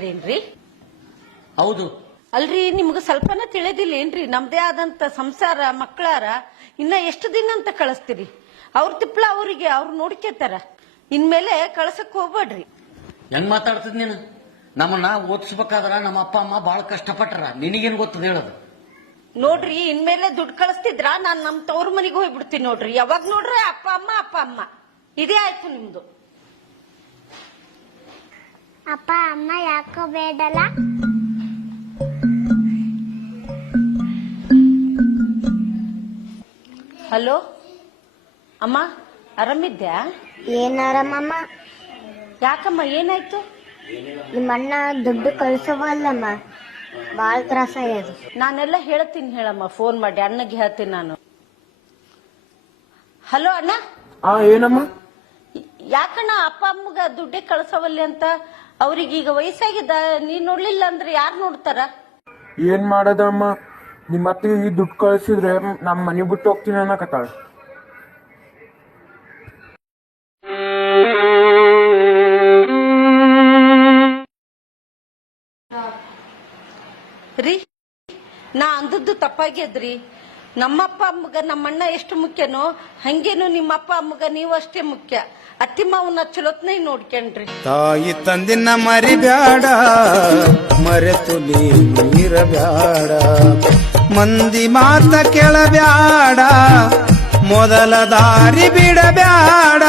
ಇದ್ರೇನ್ರಿ? ಹೌದು. ಅಲ್ರಿ, ನಿಮ್ಗ ಸ್ವಲ್ಪನ ತಿಳಿದಿಲ್ಲ ಏನ್ರಿ? ನಮ್ದೇ ಆದಂತ ಸಂಸಾರ ಮಕ್ಕಳಾರ ಇನ್ನ ಎಷ್ಟು ದಿನ ಅಂತ ಕಳಿಸ್ತೀರಿ? ಅವ್ರ ತಿಪ್ಲ ಅವ್ರಿಗೆ ಅವ್ರು ನೋಡ್ಕೇತಾರ. ಇನ್ಮೇಲೆ ಕಳ್ಸಕ್ ಹೋಗ್ಬೇಡ್ರಿ. ಹೆಂಗ್ ಮಾತಾಡ್ತಿದ್ ನೀನು? ನಮ್ಮನ್ನ ಓದಿಸ್ಬೇಕಾದ್ರ ನಮ್ಮ ಅಪ್ಪ ಅಮ್ಮ ಬಹಳ ಕಷ್ಟಪಟ್ಟಾರ. ನಿನಗೇನ್ ಗೊತ್ತದ ಹೇಳೋದು? ನೋಡ್ರಿ, ಇನ್ಮೇಲೆ ದುಡ್ಡು ಕಳಿಸ್ತಿದ್ರ ನಾನ್ ನಮ್ ತವ್ರ ಮನೆಗೆ ಹೋಗ್ಬಿಡ್ತೀನಿ ನೋಡ್ರಿ. ಯಾವಾಗ ನೋಡ್ರಿ ಅಪ್ಪ ಅಮ್ಮ ಇದೇ ಆಯ್ತು ನಿಮ್ದು. ಅಪ್ಪ ಅಮ್ಮ ಯಾಕೋ ಬೇಡಲ್ಲ? ಹಲೋ ಅಮ್ಮ, ಆರಾಮಿದ್ಯಾ? ಏನಾರಮ್ಮ? ಯಾಕಮ್ಮ, ಏನಾಯ್ತು? ನಿಮ್ಮಣ್ಣ ದುಡ್ಡು ಕಳ್ಸವಲ್ಲಮ್ಮ, ಬಾಳ್ ತ್ರಾಸ ಆಗ್ಯದ. ನಾನೆಲ್ಲ ಹೇಳ್ತೀನಿ ಹೇಳಮ್ಮ, ಫೋನ್ ಮಾಡಿ ಅಣ್ಣಗೆ ಹೇಳ್ತೀನಿ ನಾನು. ಹಲೋ ಅಣ್ಣ. ಏನಮ್ಮ? ಯಾಕಣ್ಣ ಅಪ್ಪ ಅಮ್ಮಗ ದುಡ್ಡೇ ಕಳ್ಸವಲ್ಲಿ ಅಂತ? ಅವ್ರಿಗೀಗ ವಯಸ್ಸಾಗಿದ್ದ, ನೀನ್ ನೋಡ್ಲಿಲ್ಲ ಅಂದ್ರೆ ಯಾರು ನೋಡ್ತಾರ? ಏನ್ ಮಾಡದಮ್ಮ, ನಿಮ್ಮ ಅತ್ತಿಗೆ ಈ ದುಡ್ಡು ಕಳ್ಸಿದ್ರೆ ನಮ್ ಮನೆ ಬಿಟ್ಟು ಹೋಗ್ತೀನಿ ಅನ್ನಕತ್ತಾಳ. ರೀ, ನಾ ಅಂದದ್ದು ತಪ್ಪಾಗ್ಯದ್ರಿ. ನಮ್ಮಪ್ಪ ಅಮ್ಮಗ ನಮ್ಮಣ್ಣ ಎಷ್ಟು ಮುಖ್ಯನೋ ಹಂಗೇನು ನಿಮ್ಮಪ್ಪ ಅಮ್ಮಗ ನೀವು ಅಷ್ಟೇ ಮುಖ್ಯ. ಅತ್ತಿ ಮಾವನ್ನ ಚಲೋತ್ನೇ ನೋಡ್ಕೊಂಡ್ರಿ. ತಾಯಿ ತಂದಿನ ಮರಿಬ್ಯಾಡ, ಮರೆತು ನೀರಬ್ಯಾಡ, ಮಂದಿ ಮಾತ ಕೇಳಬ್ಯಾಡ, ಮೊದಲ ದಾರಿ ಬಿಡಬ್ಯಾಡ.